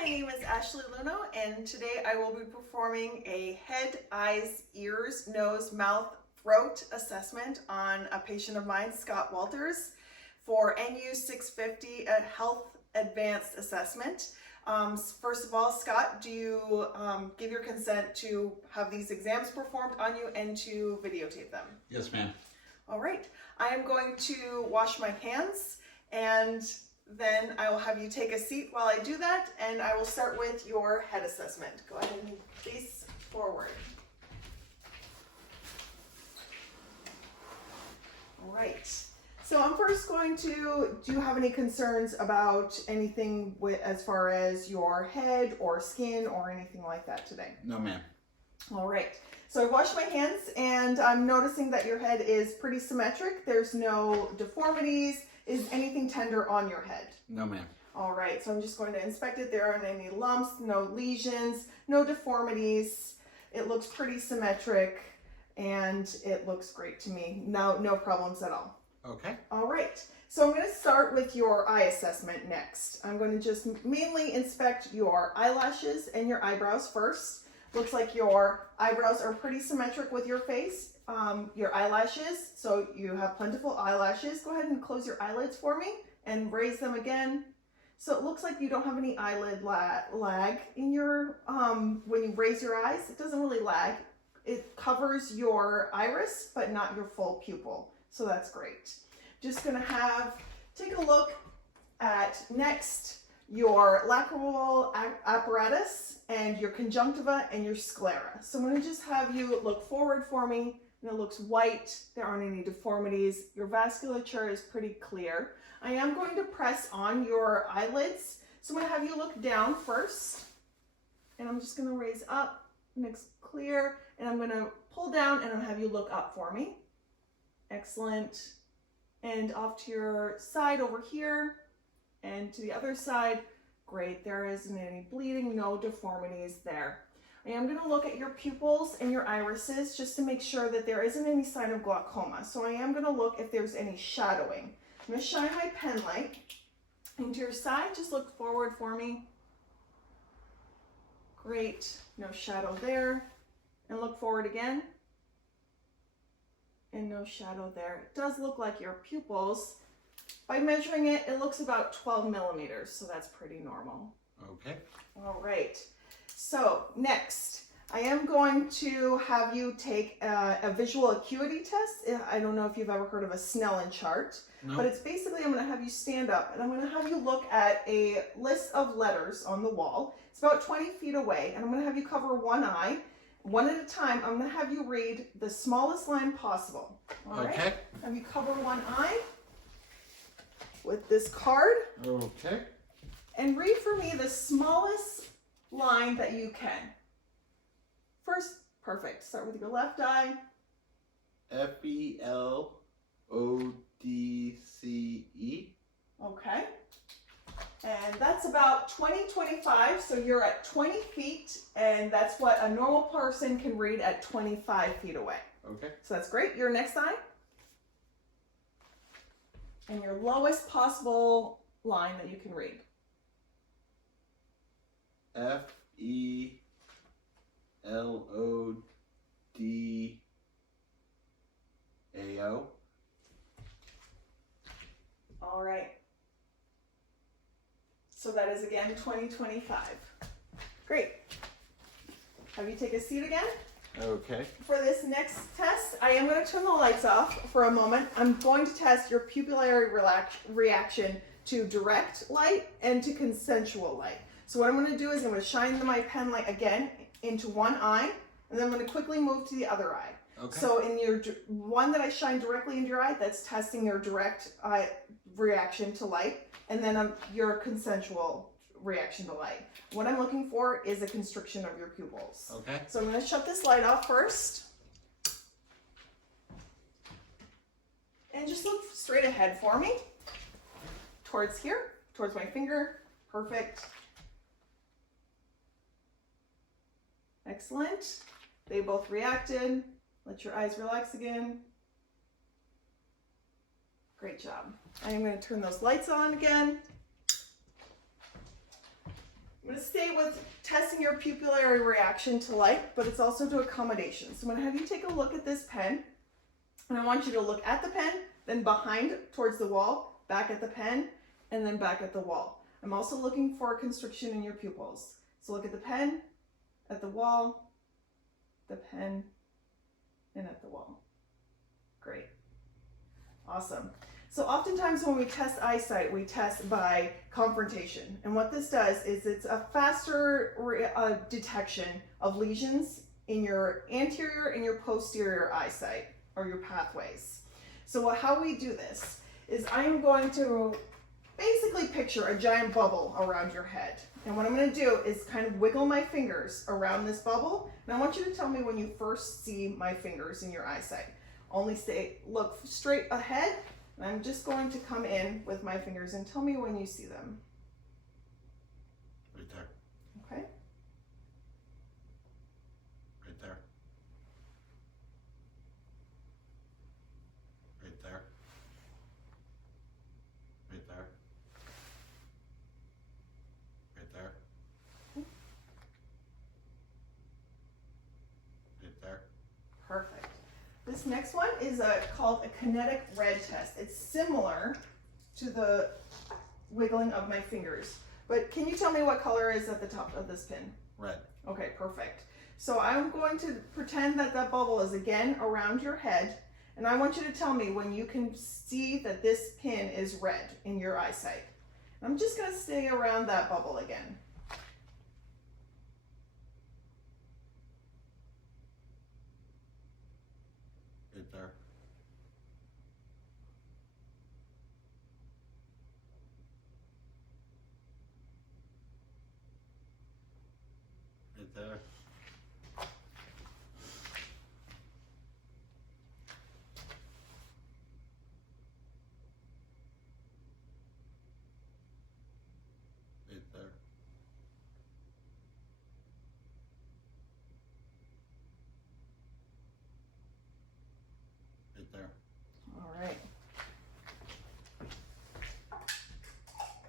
my name is Ashley Luno, and today I will be performing a head, eyes, ears, nose, mouth, throat assessment on a patient of mine, Scott Walters, for NU 650, a health advanced assessment. First of all, Scott, do you give your consent to have these exams performed on you and to videotape them? Yes, ma'am. All right. I am going to wash my hands, and then I will have you take a seat while I do that, and I will start with your head assessment. Go ahead and face forward. All right. So I'm first going to, do you have any concerns about anything as far as your head or skin or anything like that today? No, ma'am. All right. So I washed my hands, and I'm noticing that your head is pretty symmetric. There's no deformities. Is anything tender on your head? No, ma'am. All right. So I'm just going to inspect it. There aren't any lumps, no lesions, no deformities. It looks pretty symmetric, and it looks great to me. No problems at all. Okay. All right. So I'm going to start with your eye assessment next. I'm going to just mainly inspect your eyelashes and your eyebrows first. Looks like your eyebrows are pretty symmetric with your face. Your eyelashes, so you have plentiful eyelashes. Go ahead and close your eyelids for me and raise them again. So it looks like you don't have any eyelid lag in your, when you raise your eyes, it doesn't really lag. It covers your iris, but not your full pupil. So that's great. Just gonna take a look at next your lacrimal apparatus and your conjunctiva and your sclera. So I'm going to just have you look forward for me, and it looks white. There aren't any deformities. Your vasculature is pretty clear. I am going to press on your eyelids. So I'm going to have you look down first, and I'm just going to raise up, and it's clear, and I'm going to pull down, and I'm going to have you look up for me. Excellent. And off to your side over here, and to the other side. Great, there isn't any bleeding, no deformities there. I am going to look at your pupils and your irises just to make sure that there isn't any sign of glaucoma. So I am going to look if there's any shadowing. I'm going to shine my pen light into your side. Just look forward for me. Great, no shadow there. And look forward again. And no shadow there. It does look like your pupils, by measuring it, it looks about 12 millimeters, so that's pretty normal. Okay. All right. So next, I am going to have you take a visual acuity test. I don't know if you've ever heard of a Snellen chart, No. but it's basically, I'm going to have you stand up, and I'm going to have you look at a list of letters on the wall. It's about 20 feet away, and I'm going to have you cover one eye. One at a time, I'm going to have you read the smallest line possible. All right? Okay. Have you cover one eye with this card, Okay. and read for me the smallest line that you can. First, perfect. Start with your left eye. FELODCE. Okay. And that's about 20-25, so you're at 20 feet, and that's what a normal person can read at 25 feet away. Okay. So that's great. Your next eye. And your lowest possible line that you can read. FELODAO. All right. So that is again 20-25. Great. Have you take a seat again? Okay. For this next test, I am going to turn the lights off for a moment. I'm going to test your pupillary reaction to direct light and to consensual light. So what I'm going to do is I'm going to shine my pen light again into one eye, and then I'm going to quickly move to the other eye. Okay. So in your one that I shine directly into your eye, that's testing your direct reaction to light, and then your consensual reaction to light. What I'm looking for is a constriction of your pupils. Okay. So I'm going to shut this light off first. And just look straight ahead for me. Towards here, towards my finger. Perfect. Excellent. They both reacted. Let your eyes relax again. Great job. I am going to turn those lights on again. I'm going to stay with testing your pupillary reaction to light, but it's also to accommodation. So I'm going to have you take a look at this pen, and I want you to look at the pen, then behind towards the wall, back at the pen, and then back at the wall. I'm also looking for constriction in your pupils. So look at the pen, at the wall, the pen, and at the wall. Great. Awesome. So oftentimes when we test eyesight, we test by confrontation. And what this does is it's a faster detection of lesions in your anterior and your posterior eyesight, or your pathways. So how we do this is I am going to basically picture a giant bubble around your head. And what I'm going to do is kind of wiggle my fingers around this bubble. And I want you to tell me when you first see my fingers in your eyesight. Only look straight ahead. And I'm just going to come in with my fingers and tell me when you see them. Right there. Okay. Right there. Right there. Right there. Right there. Right there. Perfect. This next one is called a kinetic red test. It's similar to the wiggling of my fingers. But can you tell me what color is at the top of this pin? Red. Okay, perfect. So I'm going to pretend that that bubble is again around your head. And I want you to tell me when you can see that this pin is red in your eyesight. I'm just going to stay around that bubble again. Right there. Right there. Right there. Right there. All right.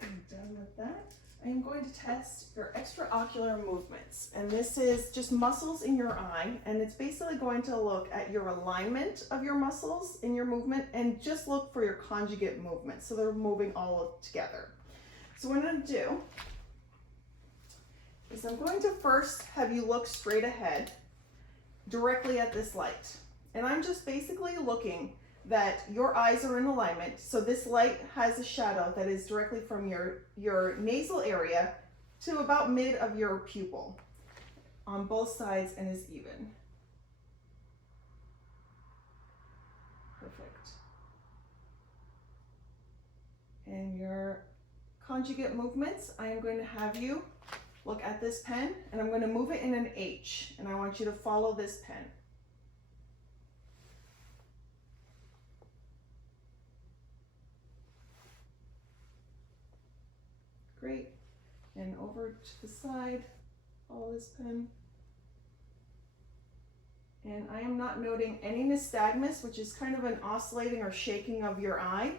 I'm done with that. I am going to test your extraocular movements. And this is just muscles in your eye. And it's basically going to look at your alignment of your muscles in your movement and just look for your conjugate movement. So they're moving all together. So what I'm going to do is I'm going to first have you look straight ahead directly at this light. And I'm just basically looking that your eyes are in alignment. So this light has a shadow that is directly from your nasal area to about mid of your pupil on both sides and is even. Perfect. And your conjugate movements, I am going to have you look at this pen and I'm going to move it in an H and I want you to follow this pen. Great. And over to the side, follow this pen. And I am not noting any nystagmus, which is kind of an oscillating or shaking of your eye.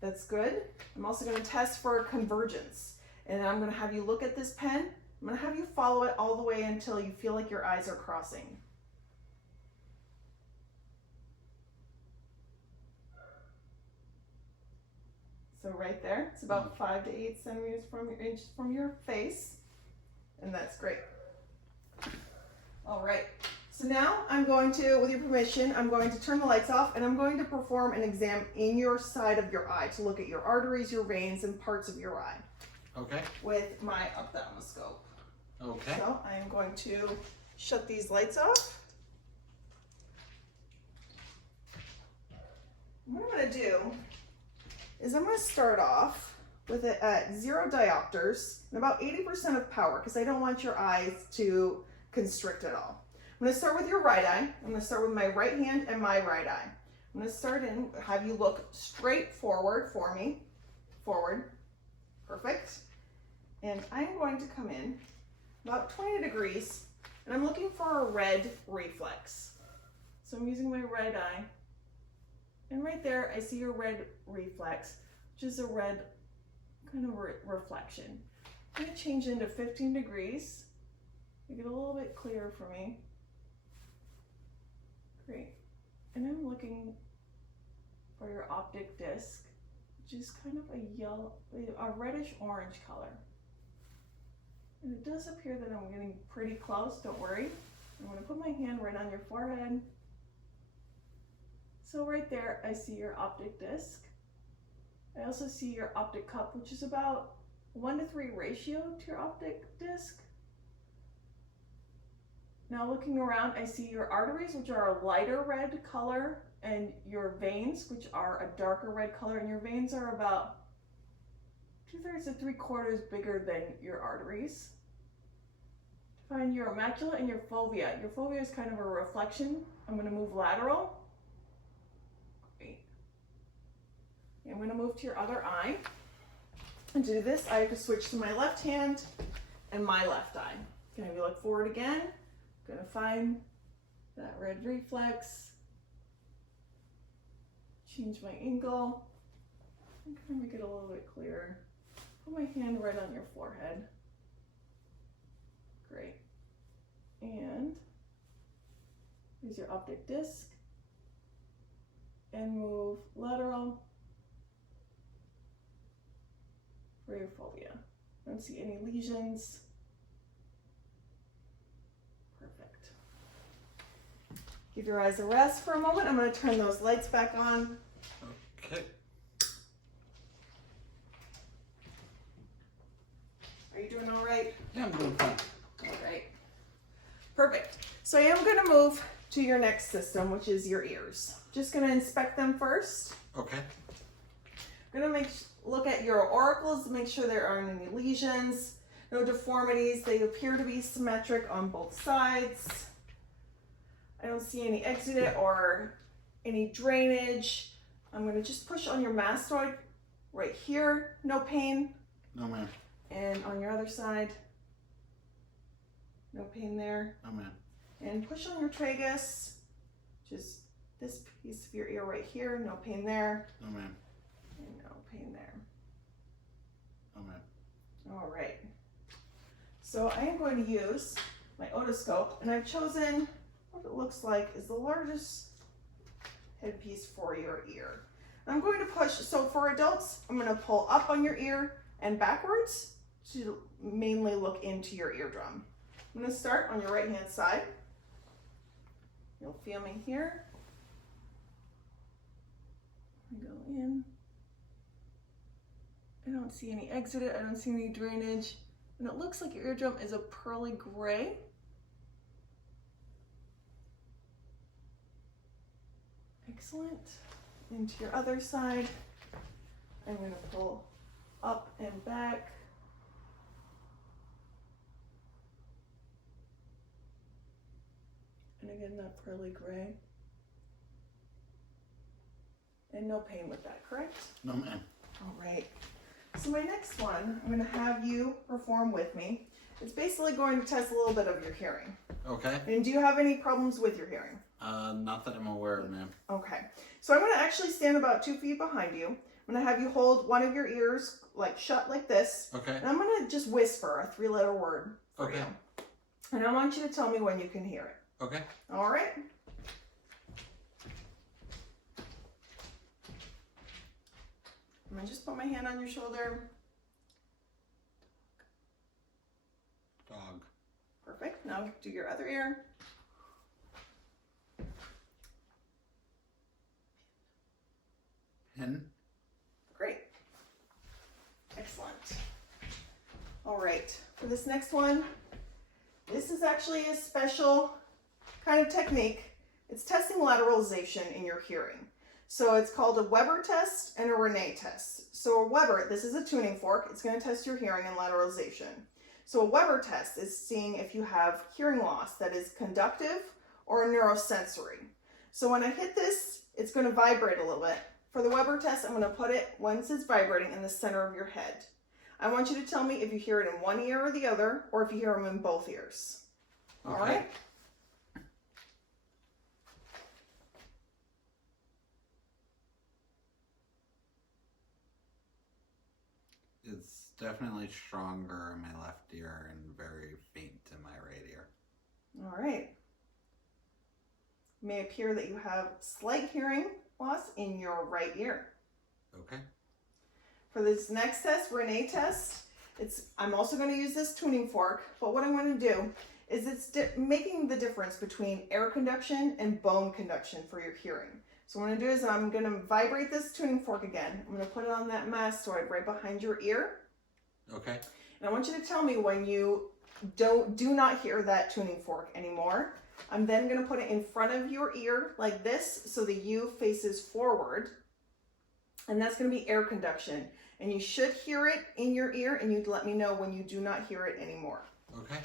That's good. I'm also going to test for convergence. And I'm going to have you look at this pen. I'm going to have you follow it all the way until you feel like your eyes are crossing. So right there, it's about 5 to 8 centimeters inches from your face, and that's great. All right, so now I'm going to, with your permission, I'm going to turn the lights off and I'm going to perform an exam in your side of your eye to look at your arteries, your veins, and parts of your eye. Okay. With my ophthalmoscope. Okay. So I am going to shut these lights off. What I'm going to do is I'm going to start off with it at 0 diopters and about 80% of power because I don't want your eyes to constrict at all. I'm going to start with your right eye. I'm going to start with my right hand and my right eye. I'm going to start and have you look straight forward for me. Forward. Perfect. And I'm going to come in about 20 degrees and I'm looking for a red reflex. So I'm using my right eye. And right there, I see your red reflex, which is a red kind of reflection. I'm going to change into 15 degrees. Make it a little bit clearer for me. Great. And I'm looking for your optic disc, which is kind of a reddish orange color. And it does appear that I'm getting pretty close, don't worry. I'm going to put my hand right on your forehead. So right there, I see your optic disc. I also see your optic cup, which is about 1:3 ratio to your optic disc. Now looking around, I see your arteries, which are a lighter red color, and your veins, which are a darker red color, and your veins are about 2/3 to 3/4 bigger than your arteries. Find your macula and your fovea. Your fovea is kind of a reflection. I'm going to move lateral. Great. I'm going to move to your other eye. And to do this, I have to switch to my left hand and my left eye. Can I look forward again? I'm going to find that red reflex. Change my angle. I'm going to make it a little bit clearer. Put my hand right on your forehead. Great. And here's your optic disc. And move lateral for your fovea. I don't see any lesions. Perfect. Give your eyes a rest for a moment. I'm going to turn those lights back on. Okay. Are you doing all right? Yeah, I'm doing fine. All right. Perfect. So I am going to move to your next system, which is your ears. Just going to inspect them first. Okay. I'm going to look at your auricles, make sure there aren't any lesions, no deformities. They appear to be symmetric on both sides. I don't see any exudate or any drainage. I'm going to just push on your mastoid right here. No pain. No, ma'am. And on your other side, no pain there. No, ma'am. And push on your tragus, just this piece of your ear right here. No pain there. No, ma'am. And no pain there. No, ma'am. All right. So I am going to use my otoscope, and I've chosen what it looks like is the largest headpiece for your ear. I'm going to push, so for adults, I'm going to pull up on your ear and backwards to mainly look into your eardrum. I'm going to start on your right hand side. You'll feel me here. I go in. I don't see any exudate, I don't see any drainage, and it looks like your eardrum is a pearly gray. Excellent. Into your other side. I'm going to pull up and back. And again, that pearly gray. And no pain with that, correct? No, ma'am. All right. So my next one, I'm going to have you perform with me. It's basically going to test a little bit of your hearing. Okay. And do you have any problems with your hearing? Not that I'm aware of, ma'am. Okay. So I'm going to actually stand about 2 feet behind you. I'm going to have you hold one of your ears like shut like this. Okay. And I'm going to just whisper a 3-letter word for Okay. you. And I want you to tell me when you can hear it. Okay. All right? I'm going to just put my hand on your shoulder. Dog. Perfect. Now do your other ear. Hen. Great. Excellent. All right. For this next one, this is actually a special kind of technique. It's testing lateralization in your hearing. So it's called a Weber test and a Rene test. So a Weber, this is a tuning fork. It's going to test your hearing and lateralization. So a Weber test is seeing if you have hearing loss that is conductive or neurosensory. So when I hit this, it's going to vibrate a little bit. For the Weber test, I'm going to put it, once it's vibrating, in the center of your head. I want you to tell me if you hear it in one ear or the other, or if you hear them in both ears. All Okay. right? It's definitely stronger in my left ear and very faint in my right ear. All right. It may appear that you have slight hearing loss in your right ear. Okay. For this next test, Renee test, I'm also going to use this tuning fork, but what I'm going to do is it's making the difference between air conduction and bone conduction for your hearing. So what I'm going to do is I'm going to vibrate this tuning fork again. I'm going to put it on that mastoid right behind your ear. Okay. And I want you to tell me when you do not hear that tuning fork anymore. I'm then going to put it in front of your ear like this so the U faces forward. And that's going to be air conduction. And you should hear it in your ear, and you'd let me know when you do not hear it anymore. Okay.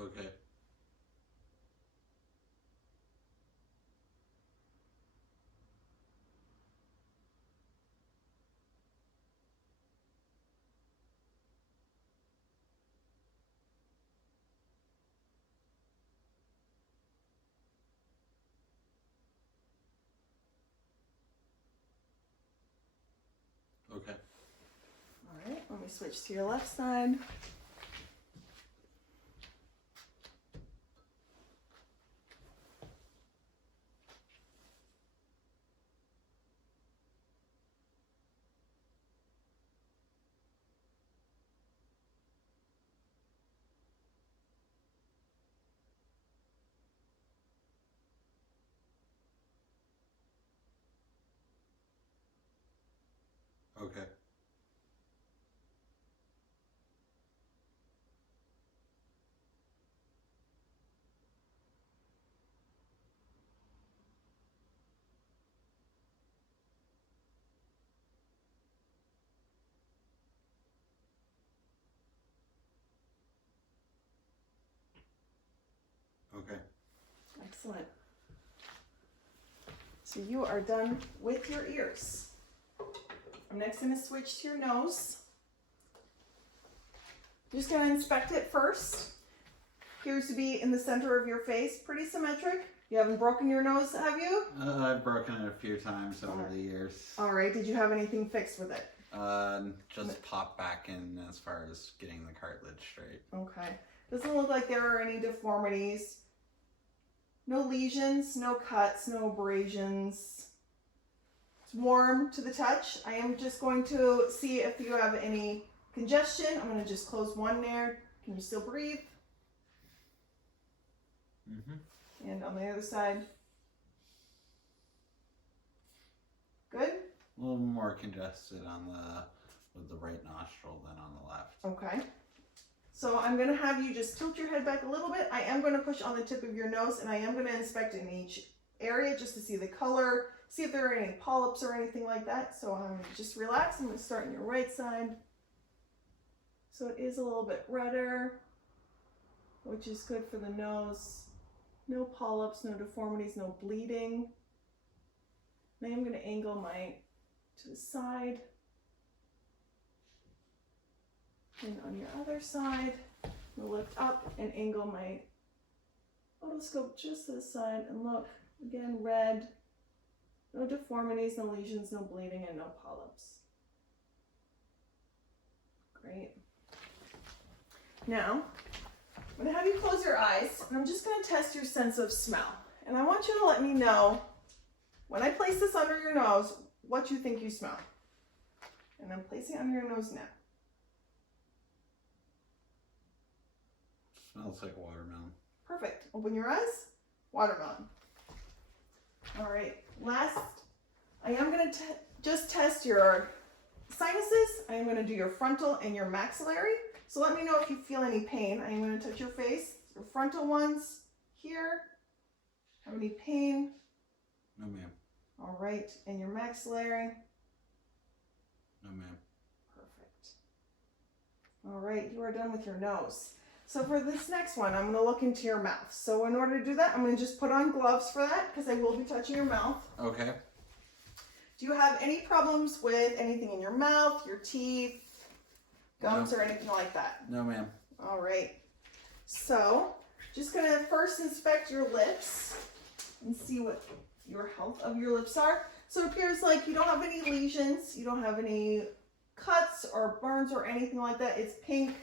Okay. Okay. All right, let me switch to your left side. Okay. Okay. Excellent. So you are done with your ears. I'm next going to switch to your nose. I'm just going to inspect it first. Appears to be in the center of your face, pretty symmetric. You haven't broken your nose, have you? I've broken it a few times over the years. All right, did you have anything fixed with it? Just pop back in as far as getting the cartilage straight. Okay. Doesn't look like there are any deformities. No lesions, no cuts, no abrasions. It's warm to the touch. I am just going to see if you have any congestion. I'm going to just close one there. Can you still breathe? Mm-hmm. And on the other side. Good? A little more congested with the right nostril than on the left. Okay. So I'm going to have you just tilt your head back a little bit. I am going to push on the tip of your nose, and I am going to inspect in each area just to see the color, see if there are any polyps or anything like that. So I'm going to just relax. I'm going to start on your right side. So it is a little bit redder, which is good for the nose. No polyps, no deformities, no bleeding. Now I'm going to angle my to the side. And on your other side, I'm going to lift up and angle my otoscope just to the side and look. Again, red. No deformities, no lesions, no bleeding, and no polyps. Great. Now, I'm going to have you close your eyes, and I'm just going to test your sense of smell. And I want you to let me know, when I place this under your nose, what you think you smell. And I'm placing it under your nose now. Smells like watermelon. Perfect. Open your eyes. Watermelon. All right. Last, I am going to just test your sinuses. I am going to do your frontal and your maxillary. So let me know if you feel any pain. I am going to touch your face. Your frontal ones here. Have any pain? No, ma'am. All right. And your maxillary? No, ma'am. Perfect. All right. You are done with your nose. So for this next one, I'm going to look into your mouth. So in order to do that, I'm going to just put on gloves for that because I will be touching your mouth. Okay. Do you have any problems with anything in your mouth, your teeth, gums, No. or anything like that? No, ma'am. All right. So, just gonna first inspect your lips and see what your health of your lips are. So it appears like you don't have any lesions, you don't have any cuts or burns or anything like that. It's pink,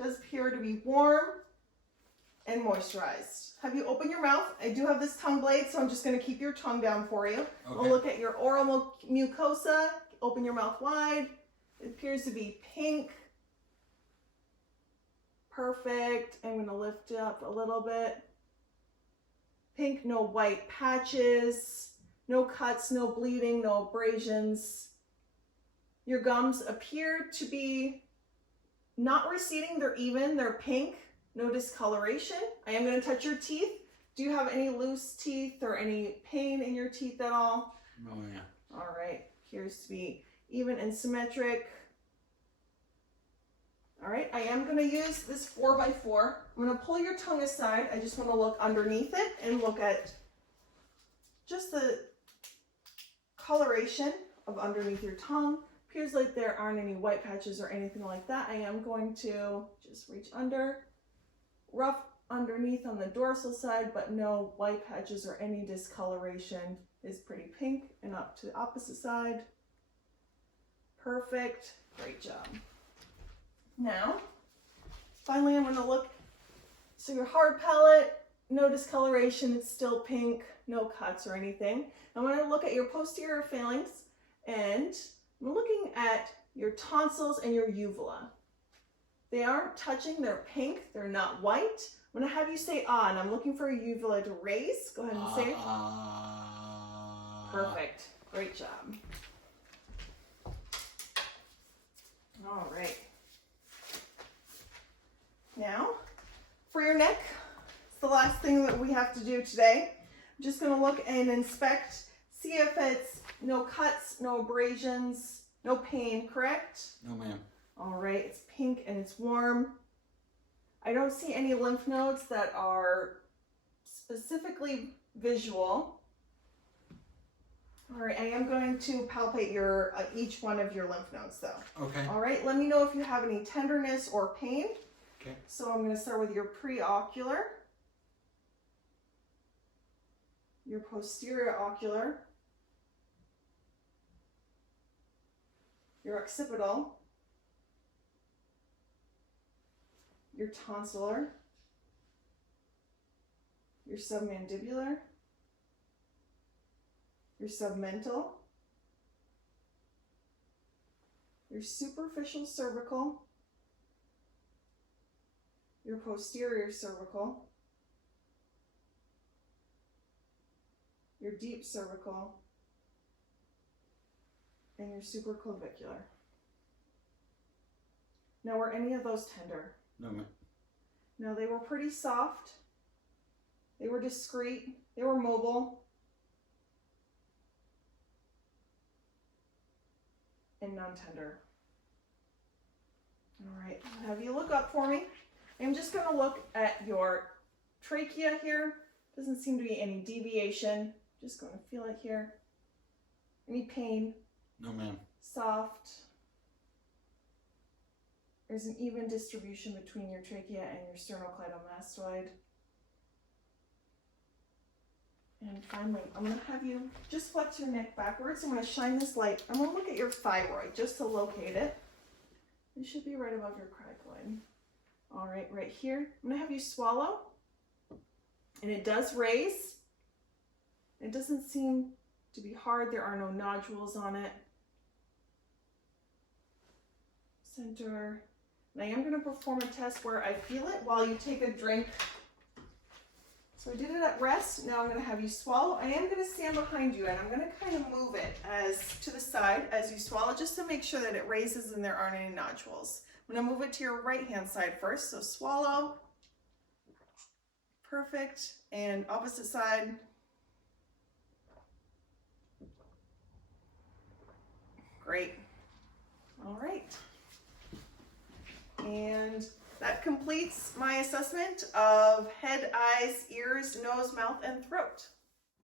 does appear to be warm and moisturized. Have you opened your mouth? I do have this tongue blade, so I'm just gonna keep your tongue down for you. Okay. We'll look at your oral mucosa. Open your mouth wide. It appears to be pink. Perfect. I'm gonna lift it up a little bit. Pink, no white patches, no cuts, no bleeding, no abrasions. Your gums appear to be not receding, they're even, they're pink, no discoloration. I am gonna touch your teeth. Do you have any loose teeth or any pain in your teeth at all? Oh, yeah. All right, appears to be even and symmetric. All right, I am gonna use this 4x4. I'm gonna pull your tongue aside. I just wanna look underneath it and look at just the coloration of underneath your tongue. Appears like there aren't any white patches or anything like that. I am going to just reach under, rough underneath on the dorsal side, but no white patches or any discoloration. Is pretty pink, and up to the opposite side. Perfect, great job. Now, finally I'm gonna look, so your hard palate, no discoloration, it's still pink, no cuts or anything. I'm gonna look at your posterior phalanx, and I'm looking at your tonsils and your uvula. They aren't touching, they're pink, they're not white. I'm gonna have you say ah, and I'm looking for a uvula to raise. Go ahead and say it. Perfect, great job. All right. Now, for your neck, it's the last thing that we have to do today. I'm just gonna look and inspect, see if it's no cuts, no abrasions, no pain, correct? No, ma'am. All right, it's pink and it's warm. I don't see any lymph nodes that are specifically visual. All right, I am going to palpate your each one of your lymph nodes though. Okay. All right, let me know if you have any tenderness or pain. Okay. So I'm going to start with your preocular, your posterior ocular, your occipital, your tonsillar, your submandibular, your submental, your superficial cervical, your posterior cervical, your deep cervical, and your supraclavicular. Now, were any of those tender? No, ma'am. No, they were pretty soft. They were discreet. They were mobile. And non-tender. All right, I'll have you look up for me. I'm just going to look at your trachea here. Doesn't seem to be any deviation. Just going to feel it here. Any pain? No, ma'am. Soft. There's an even distribution between your trachea and your sternocleidomastoid. And finally, I'm going to have you just flex your neck backwards. I'm going to shine this light. I'm going to look at your thyroid just to locate it. It should be right above your cricoid. All right, right here. I'm going to have you swallow. And it does raise. It doesn't seem to be hard. There are no nodules on it. Center. And I am going to perform a test where I feel it while you take a drink. So I did it at rest. Now I'm going to have you swallow. I am going to stand behind you and I'm going to kind of move it as to the side as you swallow just to make sure that it raises and there aren't any nodules. I'm going to move it to your right hand side first. So swallow. Perfect. And opposite side. Great. All right. And that completes my assessment of head, eyes, ears, nose, mouth, and throat.